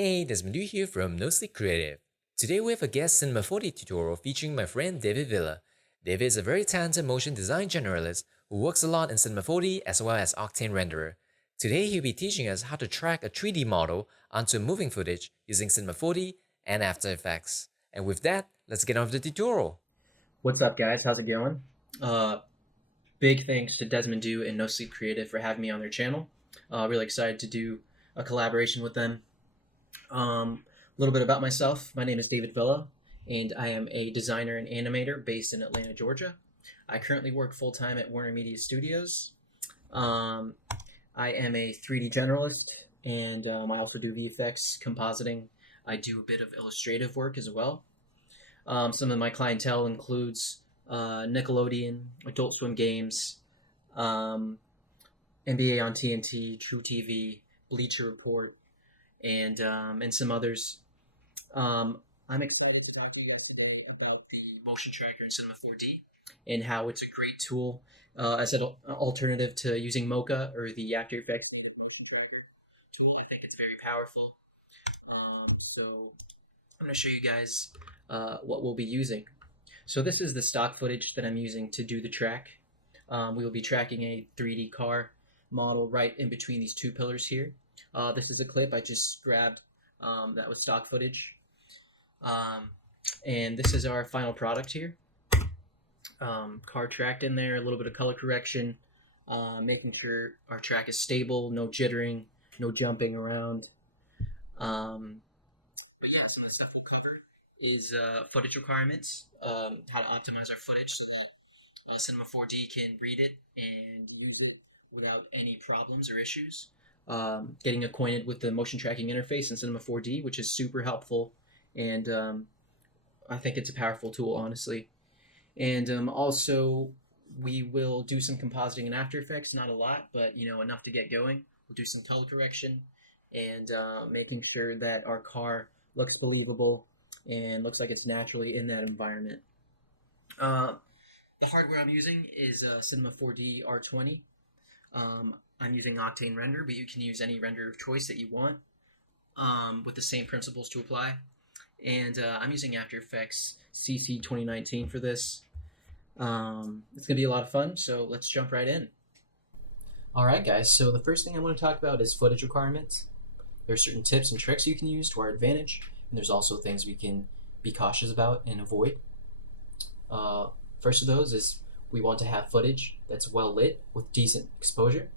Hey, Desmond here from NoSleepCreative. Today we have a guest Cinema 4D tutorial featuring my friend David Villa. David is a very talented motion design generalist who works a lot in Cinema 4D as well as Octane Renderer. Today he'll be teaching us how to track a 3D model onto moving footage using Cinema 4D and After Effects. And with that, let's get on with the tutorial. What's up, guys? How's it going? Big thanks to Desmond Du and NoSleepCreative for having me on their channel. Really excited to do a collaboration with them. A little bit about myself. My name is David Villa, and I am a designer and animator based in Atlanta, Georgia. I currently work full-time at WarnerMedia Studios. I am a 3D generalist, and I also do VFX, compositing. I do a bit of illustrative work as well. Some of my clientele includes Nickelodeon, Adult Swim Games, NBA on TNT, True TV, Bleacher Report, and some others. I'm excited to talk to you guys today about the motion tracker in Cinema 4D and how it's a great tool as an alternative to using Mocha or the After Effects native motion tracker tool. I think it's very powerful. So I'm going to show you guys what we'll be using. So this is the stock footage that I'm using to do the track. We will be tracking a 3D car model right in between these two pillars here. This is a clip I just grabbed that was stock footage. And this is our final product here. Car tracked in there, a little bit of color correction, making sure our track is stable, no jittering, no jumping around. But yeah, some of the stuff we'll cover is footage requirements, how to optimize our footage so that Cinema 4D can read it and use it without any problems or issues. Getting acquainted with the motion tracking interface in Cinema 4D, which is super helpful, and I think it's a powerful tool, honestly. And also, we will do some compositing in After Effects, not a lot, but enough to get going. We'll do some color correction and making sure that our car looks believable and looks like it's naturally in that environment. The hardware I'm using is Cinema 4D R20. I'm using Octane Render, but you can use any render of choice that you want with the same principles to apply. And I'm using After Effects CC 2019 for this. It's going to be a lot of fun, so let's jump right in. Alright guys, so the first thing I want to talk about is footage requirements. There are certain tips and tricks you can use to our advantage, and there's also things we can be cautious about and avoid. First of those is we want to have footage that's well lit with decent exposure.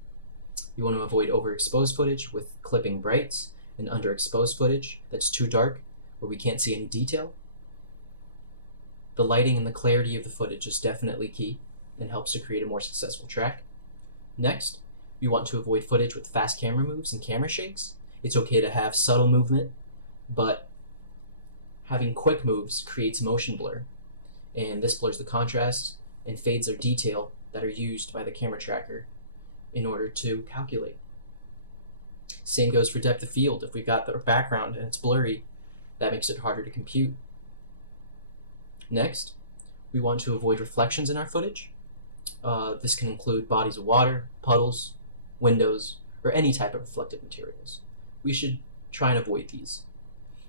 You want to avoid overexposed footage with clipping brights and underexposed footage that's too dark where we can't see any detail. The lighting and the clarity of the footage is definitely key and helps to create a more successful track. Next, we want to avoid footage with fast camera moves and camera shakes. It's okay to have subtle movement, but having quick moves creates motion blur, and this blurs the contrast and fades our detail that are used by the camera tracker in order to calculate. Same goes for depth of field. If we've got the background and it's blurry, that makes it harder to compute. Next, we want to avoid reflections in our footage. This can include bodies of water, puddles, windows, or any type of reflective materials. We should try and avoid these.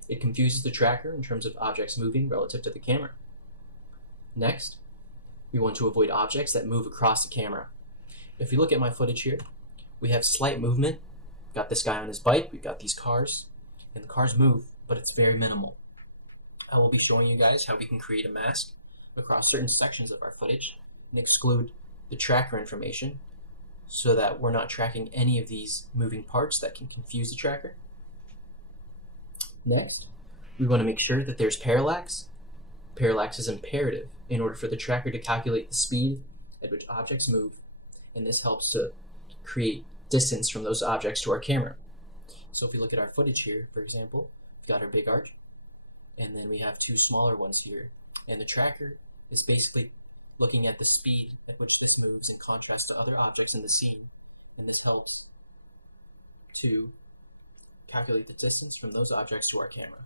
It confuses the tracker in terms of objects moving relative to the camera. Next, we want to avoid objects that move across the camera. If you look at my footage here, we have slight movement. We've got this guy on his bike, we've got these cars, and the cars move, but it's very minimal. I will be showing you guys how we can create a mask across certain sections of our footage and exclude the tracker information so that we're not tracking any of these moving parts that can confuse the tracker. Next, we want to make sure that there's parallax. Parallax is imperative in order for the tracker to calculate the speed at which objects move, and this helps to create distance from those objects to our camera. So if we look at our footage here, for example, we've got our big arch, and then we have two smaller ones here, and the tracker is basically looking at the speed at which this moves in contrast to other objects in the scene, and this helps to calculate the distance from those objects to our camera.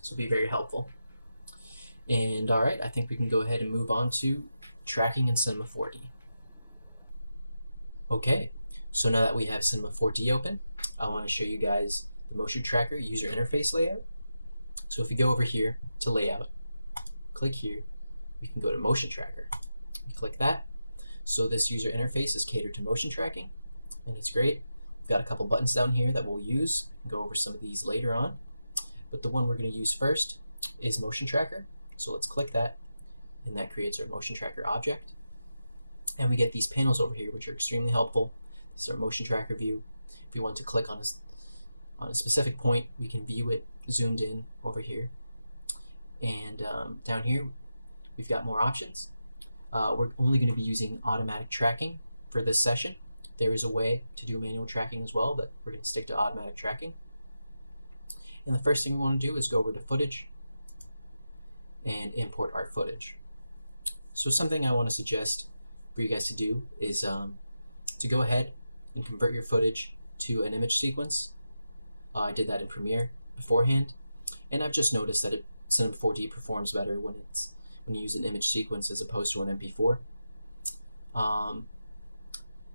This will be very helpful. And alright, I think we can go ahead and move on to tracking in Cinema 4D. Okay, so now that we have Cinema 4D open, I want to show you guys the motion tracker user interface layout. So if you go over here to layout, click here, we can go to motion tracker. You click that. So this user interface is catered to motion tracking, and it's great. We've got a couple buttons down here that we'll use. We'll go over some of these later on. But the one we're going to use first is motion tracker. So let's click that, and that creates our motion tracker object. And we get these panels over here, which are extremely helpful. This is our motion tracker view. If we want to click on a specific point, we can view it zoomed in over here. And down here, we've got more options. We're only going to be using automatic tracking for this session. There is a way to do manual tracking as well, but we're going to stick to automatic tracking. And the first thing we want to do is go over to footage and import our footage. So something I want to suggest for you guys to do is to go ahead and convert your footage to an image sequence. I did that in Premiere beforehand, and I've just noticed that Cinema 4D performs better when you use an image sequence as opposed to an MP4.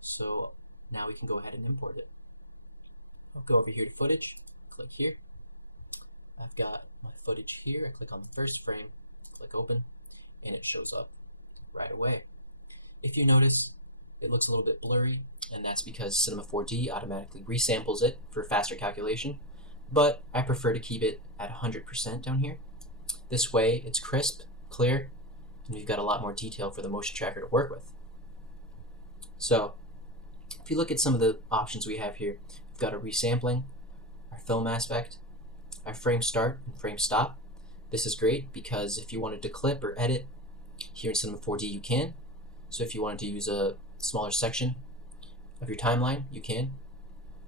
So now we can go ahead and import it. I'll go over here to footage, click here. I've got my footage here. I click on the first frame, click open, and it shows up right away. If you notice, it looks a little bit blurry, and that's because Cinema 4D automatically resamples it for faster calculation, but I prefer to keep it at 100% down here. This way it's crisp, clear, and we've got a lot more detail for the motion tracker to work with. So if you look at some of the options we have here, we've got a resampling, our film aspect, our frame start and frame stop. This is great because if you wanted to clip or edit here in Cinema 4D, you can. So if you wanted to use a smaller section of your timeline, you can.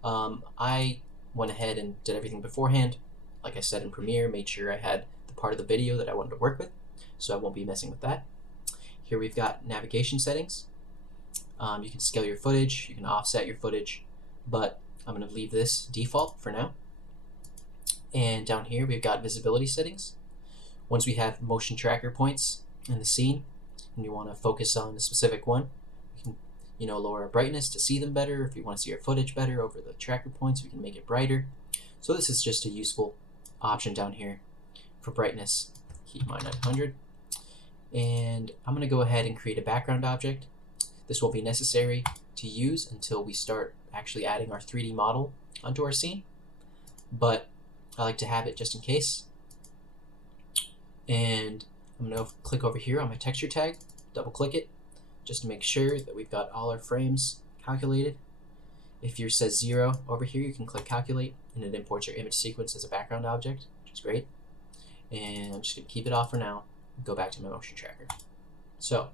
I went ahead and did everything beforehand. Like I said in Premiere, made sure I had the part of the video that I wanted to work with, so I won't be messing with that. Here we've got navigation settings. You can scale your footage, you can offset your footage, but I'm going to leave this default for now. And down here we've got visibility settings. Once we have motion tracker points in the scene and you want to focus on a specific one, we can lower our brightness to see them better. If you want to see our footage better over the tracker points, we can make it brighter. So this is just a useful option down here for brightness. Keep mine at 100. And I'm going to go ahead and create a background object. This won't be necessary to use until we start actually adding our 3D model onto our scene, but I like to have it just in case. And I'm going to click over here on my texture tag, double click it, just to make sure that we've got all our frames calculated. If yours says 0 over here, you can click calculate, and it imports your image sequence as a background object, which is great. And I'm just going to keep it off for now and go back to my motion tracker. So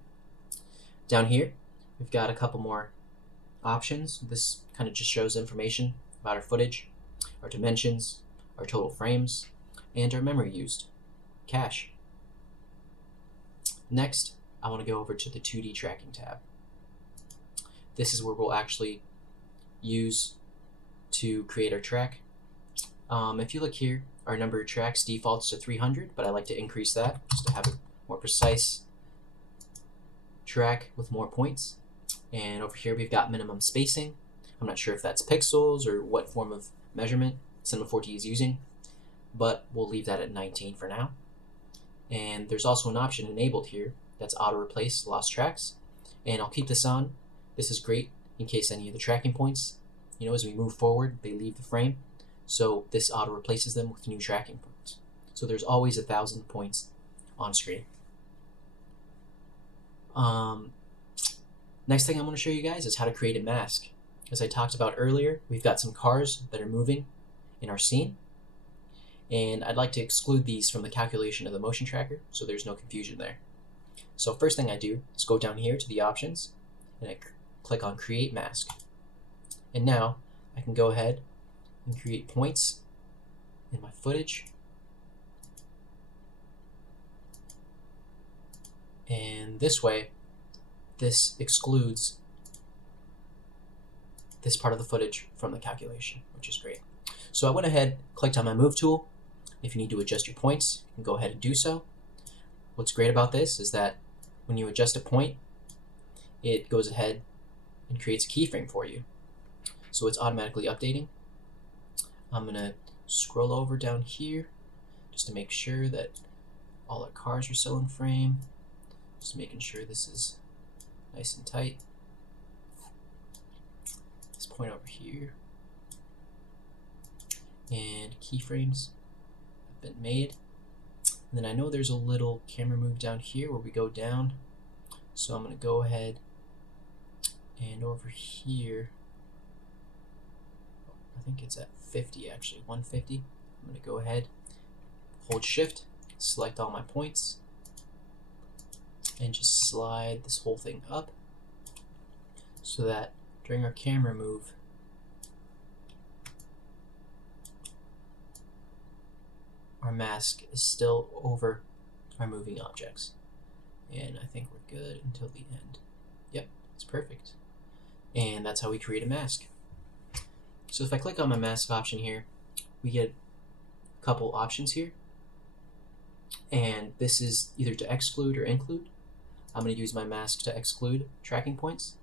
down here, we've got a couple more options. This kind of just shows information about our footage, our dimensions, our total frames, and our memory used, cache. Next, I want to go over to the 2D tracking tab. This is where we'll actually use to create our track. If you look here, our number of tracks defaults to 300, but I like to increase that just to have a more precise track with more points. And over here we've got minimum spacing. I'm not sure if that's pixels or what form of measurement Cinema 4D is using, but we'll leave that at 19 for now. And there's also an option enabled here that's auto replace lost tracks, and I'll keep this on. This is great in case any of the tracking points, as we move forward, they leave the frame. So this auto replaces them with new tracking points. So there's always 1,000 points on screen. Next thing I'm going to show you guys is how to create a mask. As I talked about earlier, we've got some cars that are moving in our scene, and I'd like to exclude these from the calculation of the motion tracker so there's no confusion there. So first thing I do is go down here to the options and I click on create mask, and now I can go ahead and create points in my footage, and this way this excludes this part of the footage from the calculation, which is great. So I went ahead, clicked on my move tool. If you need to adjust your points, you can go ahead and do so. What's great about this is that when you adjust a point, it goes ahead and creates a keyframe for you. So it's automatically updating. I'm gonna scroll over down here just to make sure that all our cars are still in frame. Just making sure this is nice and tight. This point over here. And keyframes have been made. And then I know there's a little camera move down here where we go down. So I'm going to go ahead and over here, I think it's at 50 actually, 150. I'm going to go ahead, hold shift, select all my points, and just slide this whole thing up so that during our camera move, our mask is still over our moving objects. And I think we're good until the end. Yep, it's perfect. And that's how we create a mask. So if I click on my mask option here, we get a couple options here. And this is either to exclude or include. I'm going to use my mask to exclude tracking points.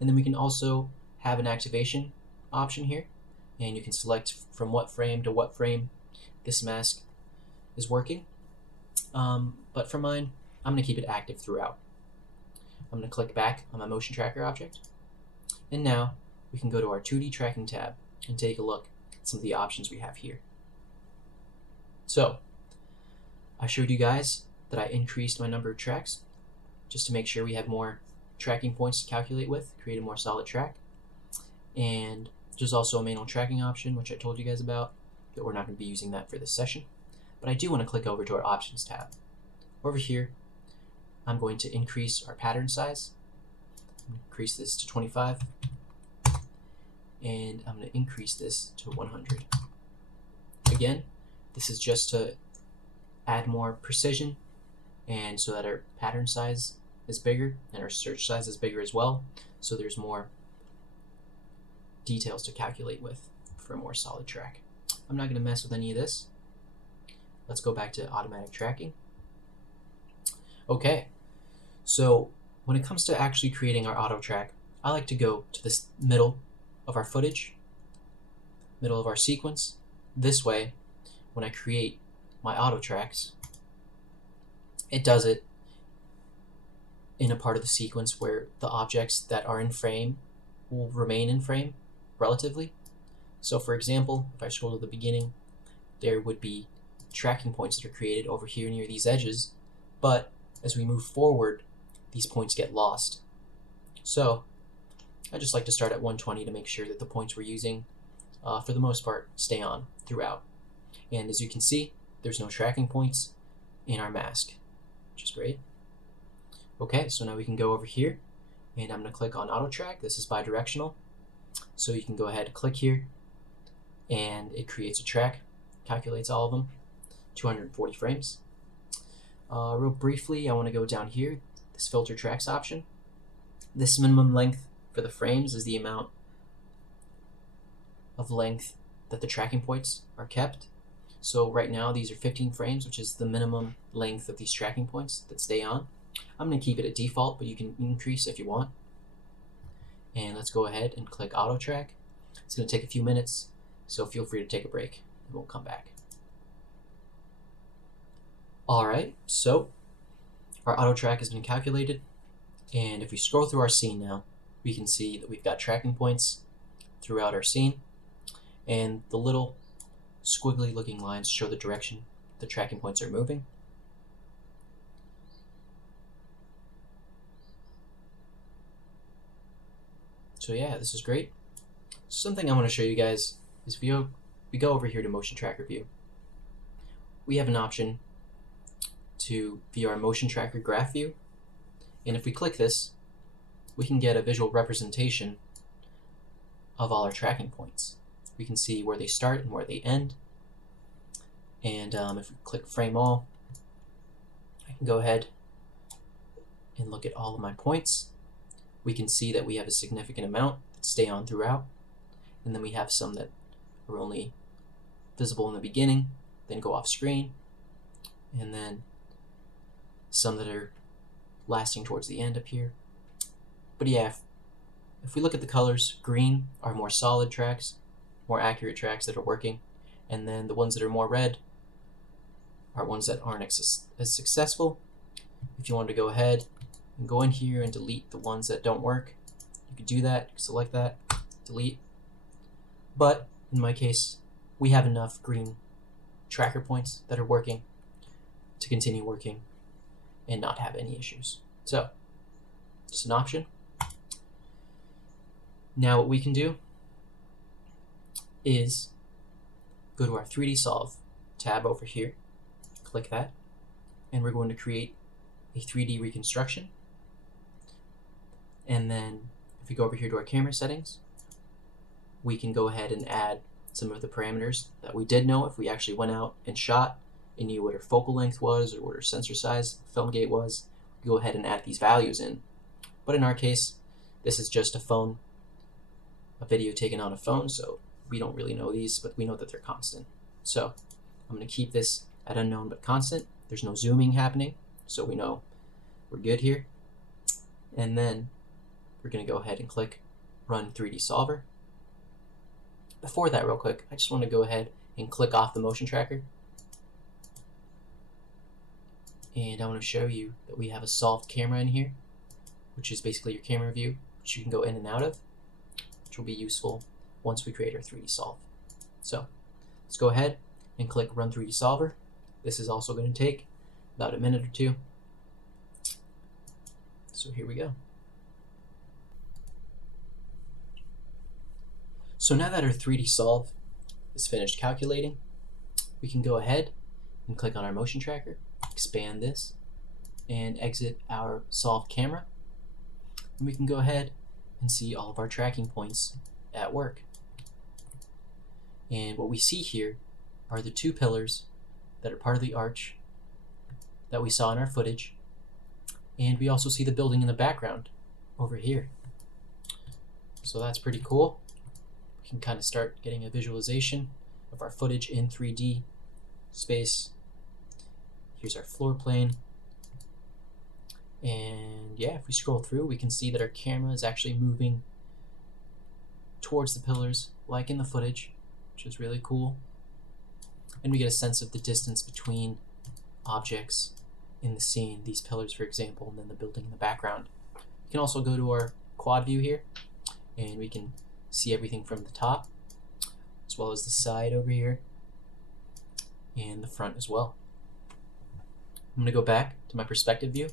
And then we can also have an activation option here. And you can select from what frame to what frame this mask is working. But for mine, I'm going to keep it active throughout. I'm going to click back on my motion tracker object. And now we can go to our 2D tracking tab and take a look at some of the options we have here. So I showed you guys that I increased my number of tracks just to make sure we have more tracking points to calculate with, create a more solid track. And there's also a manual tracking option, which I told you guys about, but we're not going to be using that for this session. But I do want to click over to our options tab. Over here, I'm going to increase our pattern size. Increase this to 25. And I'm going to increase this to 100. Again, this is just to add more precision and so that our pattern size is bigger and our search size is bigger as well. So there's more details to calculate with for a more solid track. I'm not going to mess with any of this. Let's go back to automatic tracking. Okay, so when it comes to actually creating our auto track, I like to go to this middle of our footage, middle of our sequence. This way, when I create my auto tracks, it does it in a part of the sequence where the objects that are in frame will remain in frame relatively. So for example, if I scroll to the beginning, there would be tracking points that are created over here near these edges, but as we move forward, these points get lost. So I just like to start at 120 to make sure that the points we're using, for the most part, stay on throughout. And as you can see, there's no tracking points in our mask, which is great. Okay, so now we can go over here, and I'm going to click on Auto Track. This is bi-directional, so you can go ahead and click here, and it creates a track, calculates all of them, 240 frames. Real briefly, I want to go down here, this filter tracks option. This minimum length for the frames is the amount of length that the tracking points are kept. So right now these are 15 frames, which is the minimum length of these tracking points that stay on. I'm going to keep it at default, but you can increase if you want. And let's go ahead and click Auto Track. It's going to take a few minutes, so feel free to take a break and we'll come back. Alright, so our auto track has been calculated, and if we scroll through our scene now, we can see that we've got tracking points throughout our scene, and the little squiggly looking lines show the direction the tracking points are moving. So yeah, this is great. Something I want to show you guys is we go over here to Motion Tracker View. We have an option to view our Motion Tracker Graph View, and if we click this, we can get a visual representation of all our tracking points. We can see where they start and where they end, and if we click Frame All, I can go ahead and look at all of my points. We can see that we have a significant amount that stay on throughout, and then we have some that are only visible in the beginning, then go off screen, and then some that are lasting towards the end up here. But yeah, if we look at the colors, green are more solid tracks, more accurate tracks that are working, and then the ones that are more red are ones that aren't as successful. If you want to go ahead and go in here and delete the ones that don't work, you could do that. Select that, delete. But in my case, we have enough green tracker points that are working to continue working and not have any issues. So, just an option. Now what we can do is go to our 3D Solve tab over here, click that, and we're going to create a 3D reconstruction. And then if we go over here to our camera settings, we can go ahead and add some of the parameters that we did know if we actually went out and shot and knew what our focal length was or what our sensor size, film gate was. We go ahead and add these values in. But in our case, this is just a video taken on a phone, so we don't really know these, but we know that they're constant. So I'm going to keep this at unknown but constant. There's no zooming happening, so we know we're good here. And then we're going to go ahead and click Run 3D Solver. Before that, real quick, I just want to go ahead and click off the motion tracker. And I want to show you that we have a solved camera in here, which is basically your camera view, which you can go in and out of, which will be useful once we create our 3D solve. So let's go ahead and click Run 3D Solver. This is also going to take about a minute or two. So here we go. So now that our 3D solve is finished calculating, we can go ahead and click on our motion tracker, expand this, and exit our solved camera. And we can go ahead and see all of our tracking points at work. And what we see here are the two pillars that are part of the arch that we saw in our footage. And we also see the building in the background over here. So that's pretty cool. We can kind of start getting a visualization of our footage in 3D space. Here's our floor plane. And yeah, if we scroll through, we can see that our camera is actually moving towards the pillars, like in the footage, which is really cool. And we get a sense of the distance between objects in the scene, these pillars, for example, and then the building in the background. We can also go to our quad view here, and we can see everything from the top, as well as the side over here, and the front as well. I'm going to go back to my perspective view.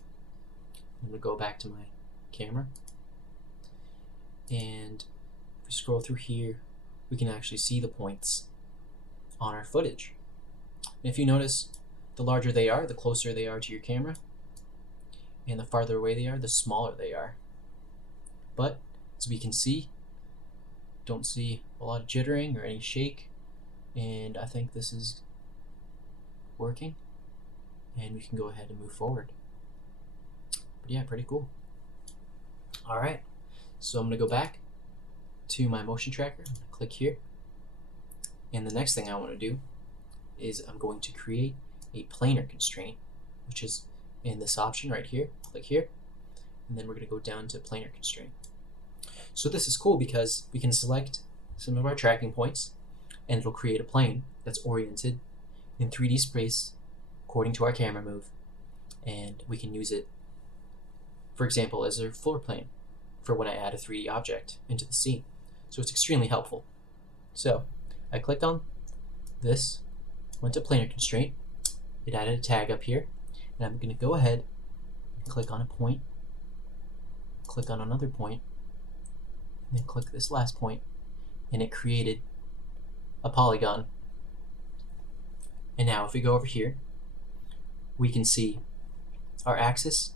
I'm going to go back to my camera. And if we scroll through here, we can actually see the points on our footage. And if you notice, the larger they are, the closer they are to your camera. And the farther away they are, the smaller they are. But as we can see, don't see a lot of jittering or any shake. And I think this is working. And we can go ahead and move forward. But yeah, pretty cool. Alright, so I'm going to go back to my motion tracker. I'm going to click here. And the next thing I want to do is I'm going to create a planar constraint, which is in this option right here. Click here. And then we're going to go down to planar constraint. So this is cool because we can select some of our tracking points and it'll create a plane that's oriented in 3D space according to our camera move. And we can use it, for example, as a floor plane for when I add a 3D object into the scene. So it's extremely helpful. So I clicked on this, went to planar constraint, it added a tag up here, and I'm going to go ahead and click on a point, click on another point, and then click this last point, and it created a polygon. And now if we go over here, we can see our axis,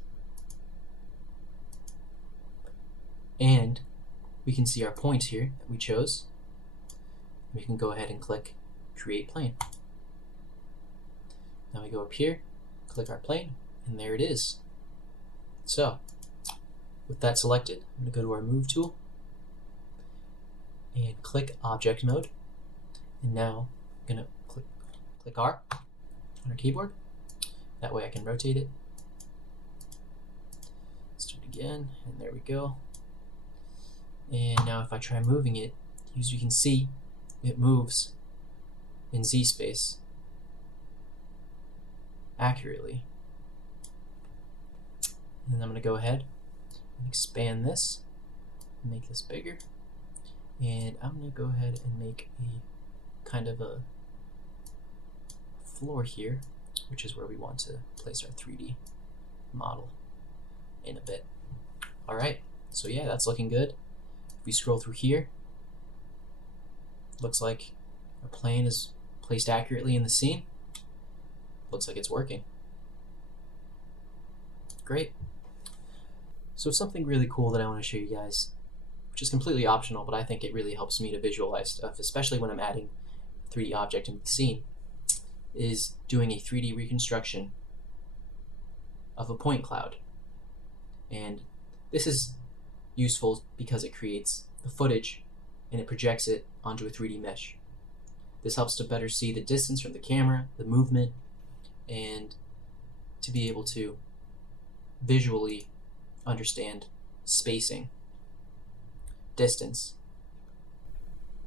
and we can see our points here that we chose. We can go ahead and click Create Plane. Now we go up here, click our plane, and there it is. So, with that selected, I'm going to go to our Move tool and click Object Mode. And now I'm going to click R on our keyboard. That way I can rotate it. Let's do it again, and there we go. And now if I try moving it, as you can see, it moves in Z space accurately. And I'm going to go ahead and expand this, make this bigger, and I'm going to go ahead and make a kind of a floor here, which is where we want to place our 3D model in a bit. Alright, so yeah, that's looking good. If we scroll through here, looks like our plane is placed accurately in the scene. Looks like it's working. Great. So something really cool that I want to show you guys, which is completely optional, but I think it really helps me to visualize stuff, especially when I'm adding a 3D object into the scene, is doing a 3D reconstruction of a point cloud. And this is useful because it creates the footage and it projects it onto a 3D mesh. This helps to better see the distance from the camera, the movement, and to be able to visually understand spacing, distance,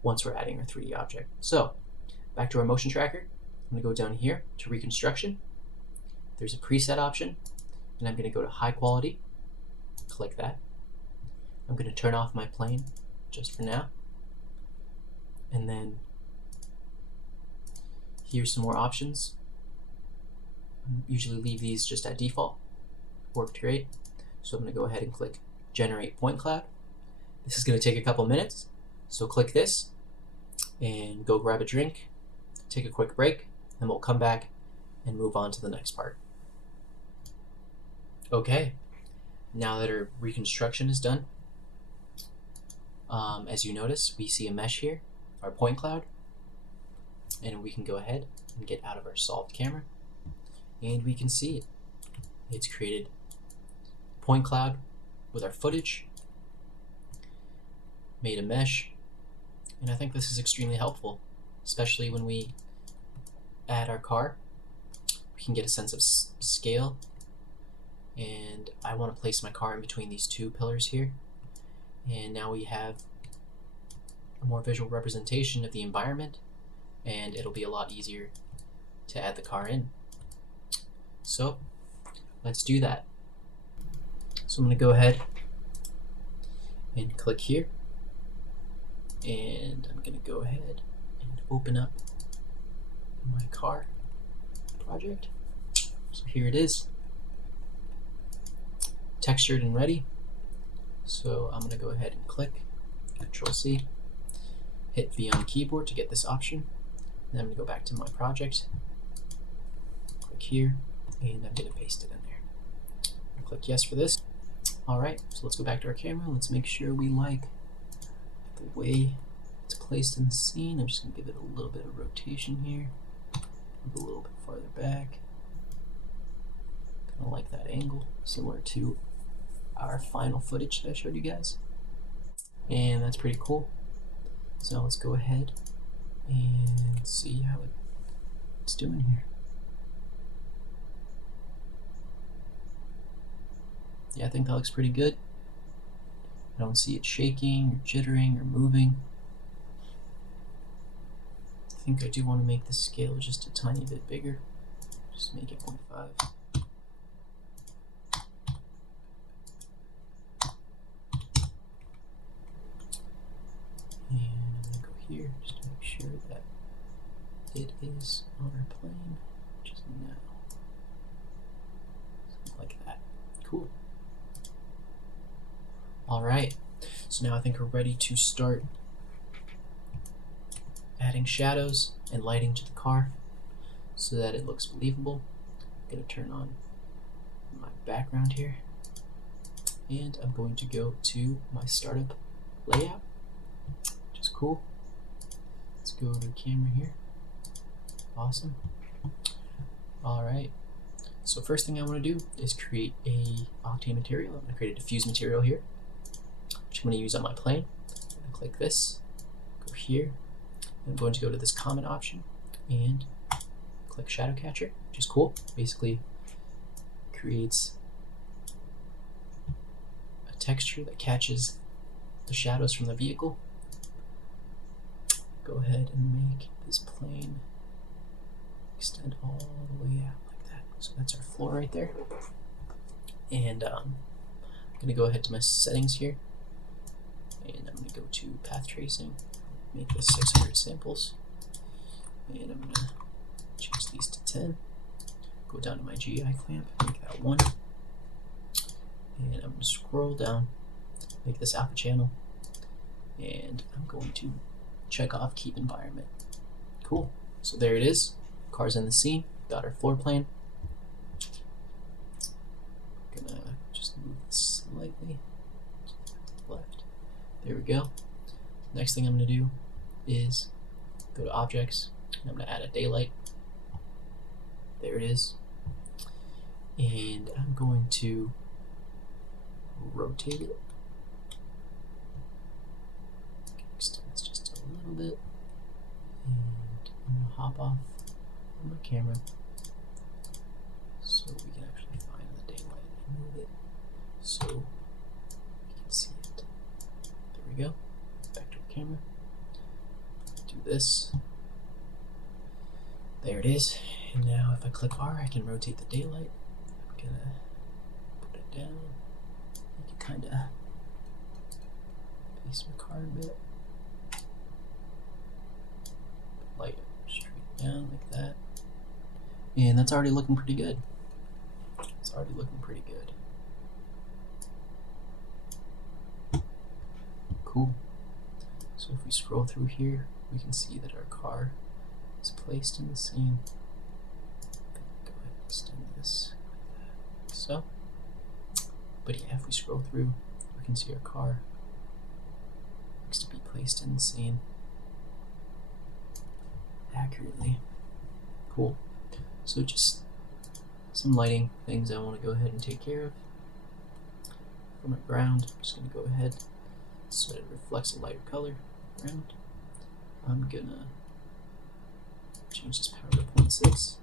once we're adding our 3D object. So, back to our motion tracker, I'm going to go down here to reconstruction. There's a preset option, and I'm going to go to high quality, click that. I'm going to turn off my plane just for now, and then here's some more options. I usually leave these just at default. Worked great. So I'm going to go ahead and click generate point cloud. This is going to take a couple minutes, so click this and go grab a drink, take a quick break, and we'll come back and move on to the next part. Okay, now that our reconstruction is done, as you notice, we see a mesh here, our point cloud, and we can go ahead and get out of our solved camera, and we can see it. It's created point cloud with our footage, made a mesh, and I think this is extremely helpful, especially when we add our car. We can get a sense of scale, and I want to place my car in between these two pillars here, and now we have a more visual representation of the environment, and it'll be a lot easier to add the car in. So let's do that. So I'm going to go ahead and click here, and I'm going to go ahead and open up my car project. So here it is, textured and ready. So I'm going to go ahead and click Control C, hit V on the keyboard to get this option. Then I'm going to go back to my project, click here, and I'm going to paste it in there. I'll click yes for this. Alright, so let's go back to our camera. Let's make sure we like the way it's placed in the scene. I'm just going to give it a little bit of rotation here, move a little bit farther back. Kind of like that angle, similar to our final footage that I showed you guys. And that's pretty cool. So let's go ahead and see how it's doing here. Yeah, I think that looks pretty good. I don't see it shaking or jittering or moving. I think I do want to make the scale just a tiny bit bigger. Just make it 0.5. And I'm going to go here just to make sure that it is on our plane, which is now. Something like that. Cool. Alright, so now I think we're ready to start adding shadows and lighting to the car so that it looks believable. I'm going to turn on my background here, and I'm going to go to my startup layout, which is cool. Let's go to camera here. Awesome. Alright, so first thing I want to do is create a Octane material. I'm going to create a diffuse material here, which I'm going to use on my plane. I'm going to click this, go here, and I'm going to go to this comment option and click shadow catcher, which is cool. Basically creates a texture that catches the shadows from the vehicle. go ahead and make this plane extend all the way out like that. So that's our floor right there. And I'm going to go ahead to my settings here, and I'm going to go to path tracing, make this 600 samples, and I'm going to change these to 10. Go down to my GI clamp, make that 1, and I'm going to scroll down, make this alpha channel, and I'm going to check off keep environment. Cool. So there it is. Car's in the scene. Got our floor plan. Gonna just move this slightly left. There we go. Next thing I'm gonna do is go to objects, and I'm gonna add a daylight. There it is. And I'm going to rotate it. Extend this just a little bit. And I'm gonna hop off on my camera so we can actually find the daylight and move it so we can see it. There we go. Back to our camera. Do this. There it is. And now if I click R, I can rotate the daylight. I'm gonna put it down. I can kind of face my car a bit. Light it straight down like that. And that's already looking pretty good. It's already looking pretty good. Cool. So if we scroll through here, we can see that our car is placed in the scene. Go ahead and extend this like so. But yeah, if we scroll through, we can see our car looks to be placed in the scene accurately. Cool. So just some lighting things I want to go ahead and take care of. For my ground, I'm just going to go ahead so that it reflects a lighter color around. I'm going to change this power to 0.6.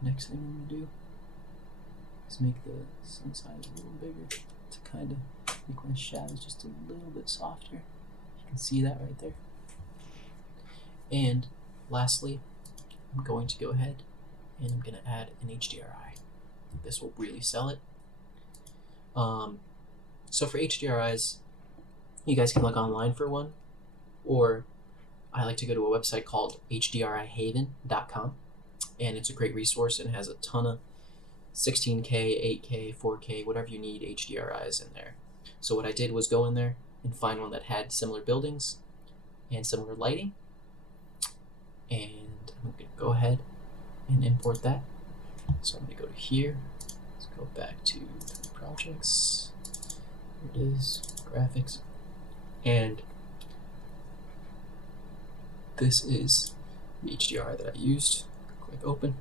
Next thing I'm going to do is make the sun size a little bigger to kind of make my shadows just a little bit softer. You can see that right there. And lastly, I'm going to go ahead and I'm going to add an HDRI. This will really sell it. So for HDRIs, you guys can look online for one, or I like to go to a website called hdrihaven.com, and it's a great resource and has a ton of 16K, 8K, 4K, whatever you need HDRIs in there. So what I did was go in there and find one that had similar buildings and similar lighting, and I'm going to go ahead and import that. So I'm going to go to here. Let's go back to projects. Here it is, graphics. And this is the HDR that I used. Click open.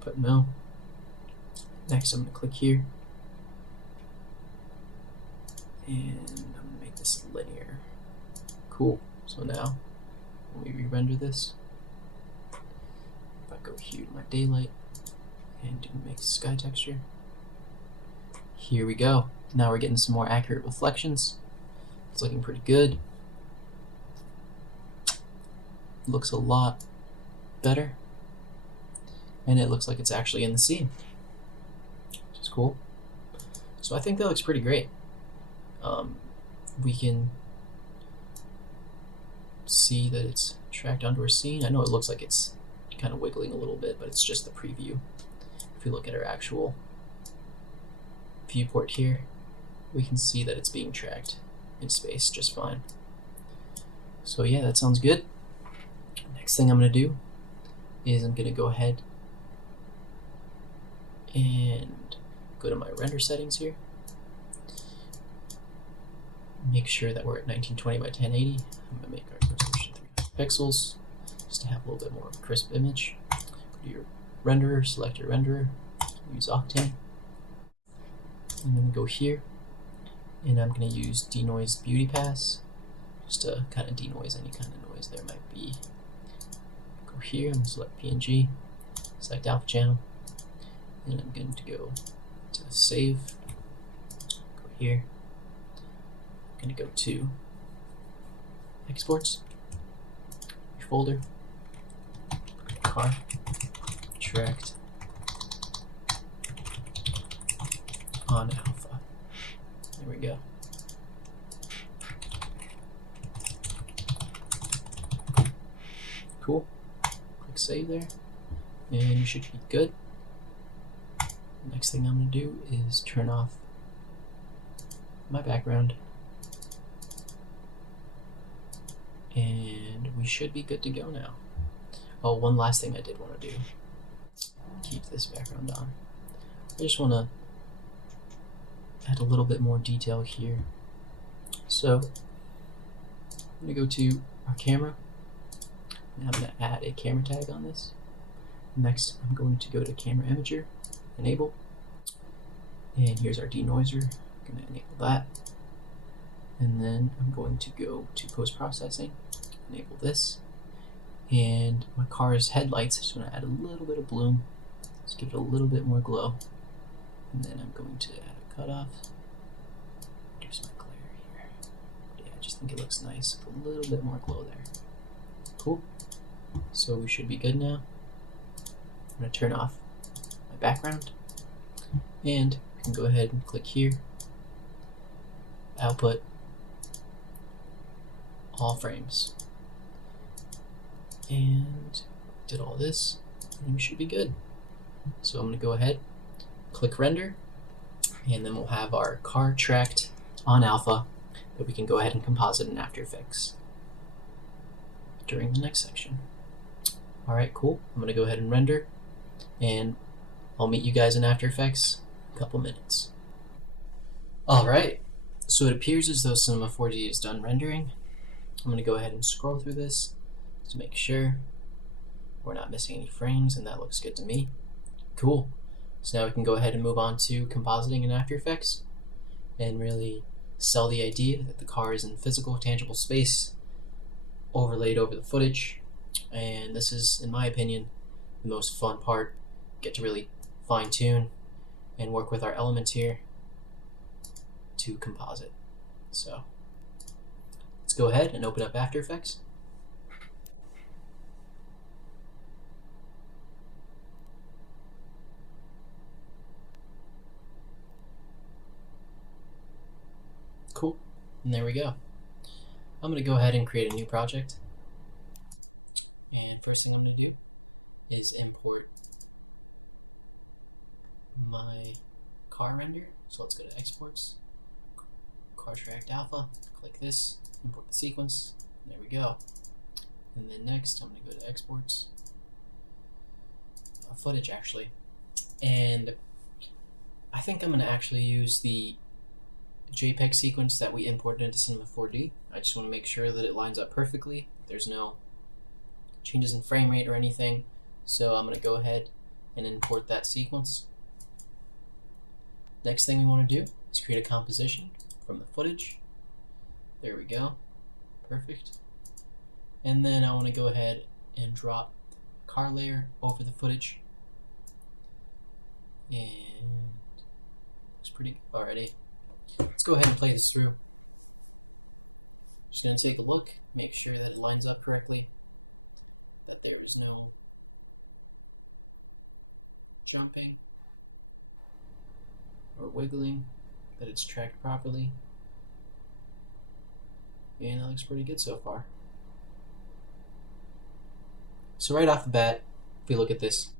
Put no. Next, I'm going to click here. And I'm going to make this linear. Cool. So now, when we re-render this, if I go here to my daylight and do make sky texture, here we go. Now we're getting some more accurate reflections. It's looking pretty good. Looks a lot better. And it looks like it's actually in the scene, which is cool. So I think that looks pretty great. We can see that it's tracked onto our scene. I know it looks like it's kind of wiggling a little bit, but it's just the preview. If you look at our actual viewport here, we can see that it's being tracked in space just fine. So yeah, that sounds good. Next thing I'm going to do is I'm going to go ahead and go to my render settings here. Make sure that we're at 1920 by 1080. I'm going to make our resolution 300 pixels just to have a little bit more of a crisp image. Go to your renderer, select your renderer, use Octane. And then go here, and I'm going to use denoise beauty pass just to kind of denoise any kind of noise there might be. Go here, I'm going to select PNG, select alpha channel, and I'm going to go to save. Go here. I'm going to go to exports, your folder, car, tracked on alpha. There we go. Cool. Click save there, and you should be good. Next thing I'm going to do is turn off my background, and we should be good to go now. Oh, one last thing I did want to do. Keep this background on. I just want to add a little bit more detail here. So I'm going to go to our camera, and I'm going to add a camera tag on this. Next, I'm going to go to Camera Imager, Enable, and here's our denoiser. I'm going to enable that, and then I'm going to go to Post-Processing, enable this, and my car's headlights, I just want to add a little bit of bloom, just give it a little bit more glow, and then I'm going to add a cutoff, reduce my glare here. Yeah, I just think it looks nice with a little bit more glow there. Cool. So we should be good now. I'm going to turn off my background, and we can go ahead and click here, output all frames, and did all this, and we should be good. So I'm going to go ahead, click render, and then we'll have our car tracked on alpha that we can go ahead and composite in After Effects during the next section. Alright, cool. I'm going to go ahead and render, and I'll meet you guys in After Effects in a couple minutes. Alright, so it appears as though Cinema 4D is done rendering. I'm going to go ahead and scroll through this to make sure we're not missing any frames, and that looks good to me. Cool. So now we can go ahead and move on to compositing in After Effects and really sell the idea that the car is in physical, tangible space overlaid over the footage. And this is, in my opinion, the most fun part. Get to really fine-tune and work with our elements here to composite. So let's go ahead and open up After Effects. Cool, and there we go. I'm going to go ahead and create a new project. First thing I'm going to do is import my car render. So let's go to exports, contract alpha, like this, sequence, there we go. And then next, I'm going to go to exports, footage actually. And I think I'm going to actually use the JPEG sequence that we imported as Cinema 4D. I just want to make sure that it lines up perfectly. There's no frame rate or anything. So I'm going to go ahead and import that sequence. Next thing I'm going to do is create a composition from the footage. There we go. Perfect. And then I'm going to go ahead and drop car layer over the footage. Alright. Let's go ahead and play this through. And take a look, make sure that it lines up correctly, that there is no jumping or wiggling, that it's tracked properly. And it looks pretty good so far. So right off the bat, if we look at this,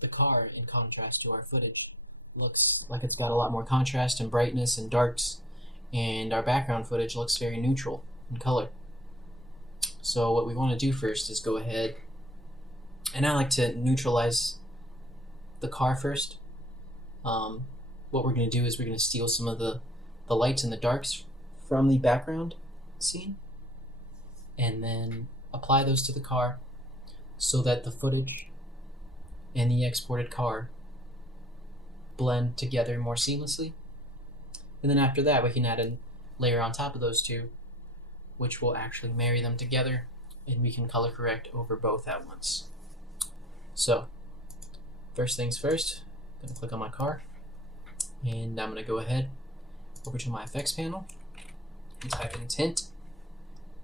the car, in contrast to our footage, looks like it's got a lot more contrast and brightness and darks, and our background footage looks very neutral in color. So what we want to do first is go ahead, and I like to neutralize the car first. What we're going to do is we're going to steal some of the lights and the darks from the background scene, and then apply those to the car so that the footage and the exported car blend together more seamlessly. And then after that, we can add a layer on top of those two, which will actually marry them together, and we can color correct over both at once. So first things first, I'm going to click on my car, and I'm going to go ahead over to my effects panel, and type in tint,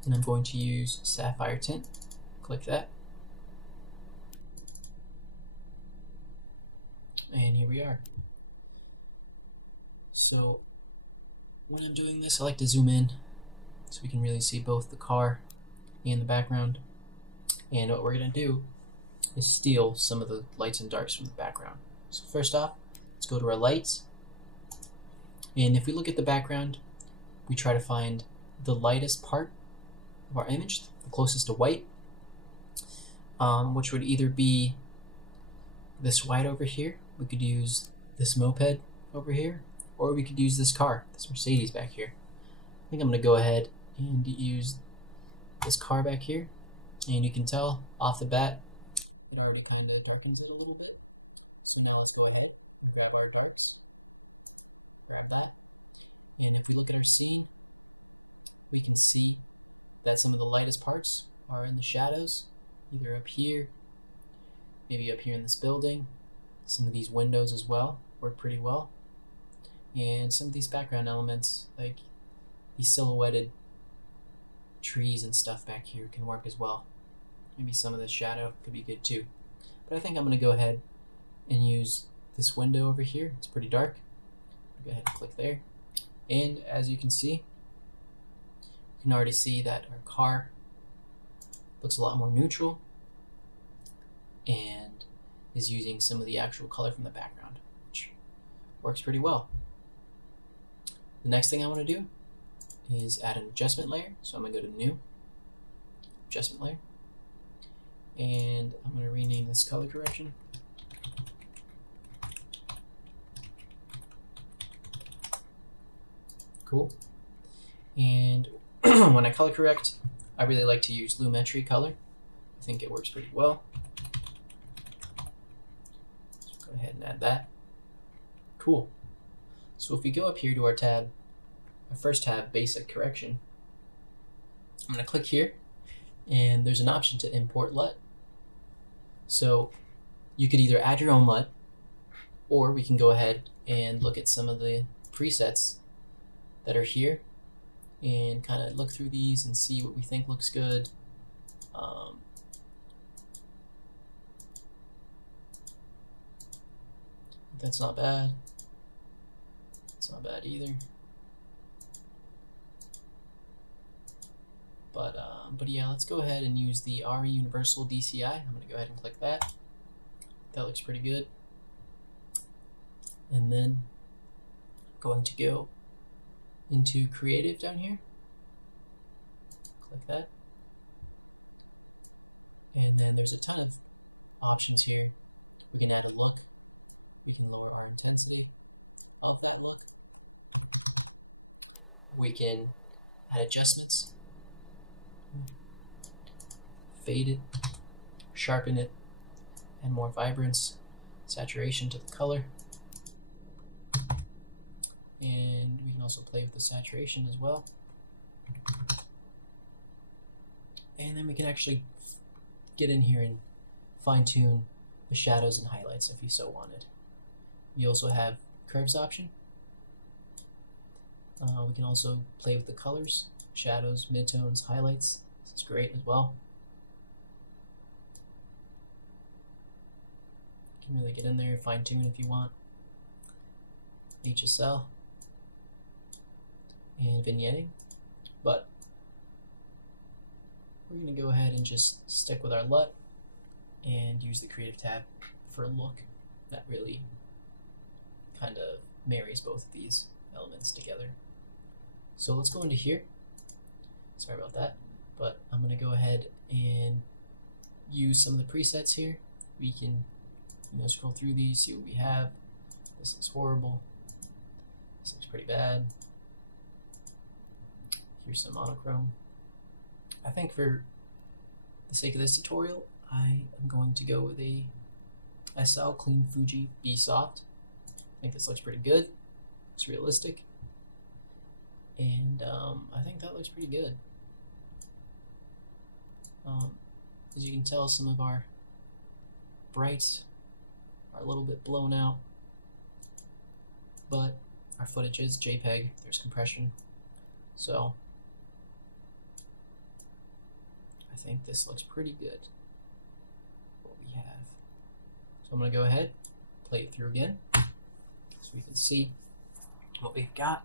and I'm going to use sapphire tint. Click that, and here we are. So when I'm doing this, I like to zoom in so we can really see both the car and the background. And what we're going to do is steal some of the lights and darks from the background. So first off, let's go to our lights. And if we look at the background, we try to find the lightest part of our image, the closest to white, which would either be this white over here. We could use this moped over here, or we could use this car, this Mercedes back here. I think I'm going to go ahead and use this car back here, and you can tell off the bat it already kind of darkens it a little bit. So now let's go ahead and grab our darks, grab that, and if you look at our scene, we can see some of the lightest parts are in the shadows. They're up here, maybe up here in this building. Some of these windows as well look pretty well. And then some of these background elements, like the silhouetted trees and stuff that can come up as well. Maybe some of the shadow up here too. I think I'm going to go ahead and use this window over here. It's pretty dark. I'm going to have it there. And as you can see, you can already see that the car is a lot more neutral. And you can get some of the actual color in the background. Works pretty well. Next thing I want to do is add an adjustment line. So I'm going to go to adjustment line. And we're going to make this slow correction. When I close correct, I really like to use lumetri color. I think it works really well. Cool. So if you go up here to our tab, the first one is basic colors. You click here, and there's an option to import light. So you can either add that light, or we can go ahead and look at some of the presets that are here, and kind of go through these and see what we think looks good. That's not bad. Not bad either. But yeah, let's go ahead and use the universal PCI. Go ahead and click that. Looks pretty good. And then go into Creative down here. Click that. And then there's a ton of options here. We can add a look. We can lower our intensity of that look. We can add adjustments, fade it, sharpen it, and more vibrance, saturation to the color. And we can also play with the saturation as well. And then we can actually get in here and fine-tune the shadows and highlights if you so wanted. We also have curves option. We can also play with the colors, shadows, midtones, highlights. This is great as well. You can really get in there, fine-tune if you want. HSL and vignetting, but we're going to go ahead and just stick with our LUT and use the Creative tab for a look that really kind of marries both of these elements together. So let's go into here. Sorry about that, but I'm going to go ahead and use some of the presets here. We can scroll through these, see what we have. This looks horrible. This looks pretty bad. Here's some monochrome. I think for the sake of this tutorial, I am going to go with a SL Clean Fuji B Soft. I think this looks pretty good. Looks realistic. And I think that looks pretty good. As you can tell, some of our brights are a little bit blown out, but our footage is JPEG, there's compression, so think this looks pretty good, what we have. So I'm going to go ahead, play it through again, so we can see what we've got.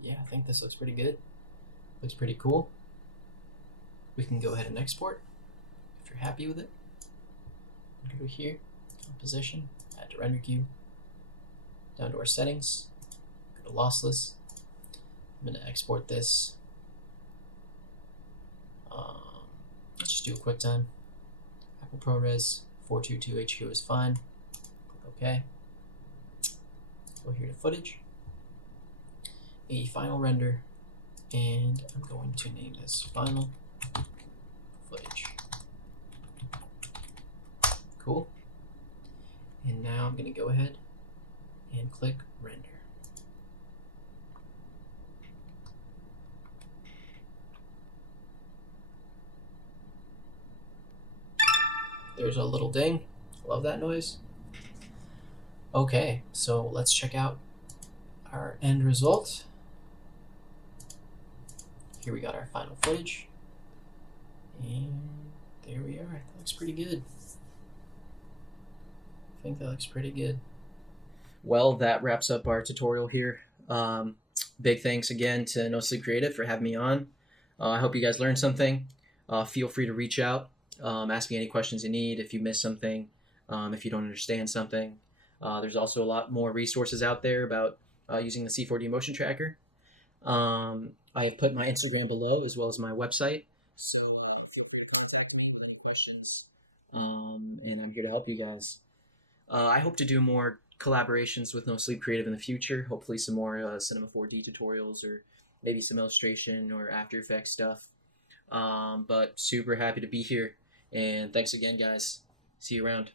Yeah, I think this looks pretty good. Looks pretty cool. We can go ahead and export if you're happy with it. Go here, composition, add to render queue, down to our settings, go to lossless. I'm going to export this. Let's just do a QuickTime. Apple ProRes 422 HQ is fine. Click OK. Go here to footage, a final render, and I'm going to name this final footage. Cool. And now I'm going to go ahead and click render. There's a little ding. Love that noise. Okay, so let's check out our end result. Here we got our final footage. And there we are. That looks pretty good. I think that looks pretty good. Well, that wraps up our tutorial here. Big thanks again to NoSleepCreative for having me on. I hope you guys learned something. Feel free to reach out. Ask me any questions you need if you missed something, if you don't understand something. There's also a lot more resources out there about using the C4D Motion Tracker. I have put my Instagram below as well as my website, so feel free to contact me with any questions, and I'm here to help you guys. I hope to do more collaborations with NoSleepCreative in the future, hopefully some more Cinema 4D tutorials or maybe some illustration or After Effects stuff. But super happy to be here, and thanks again, guys. See you around.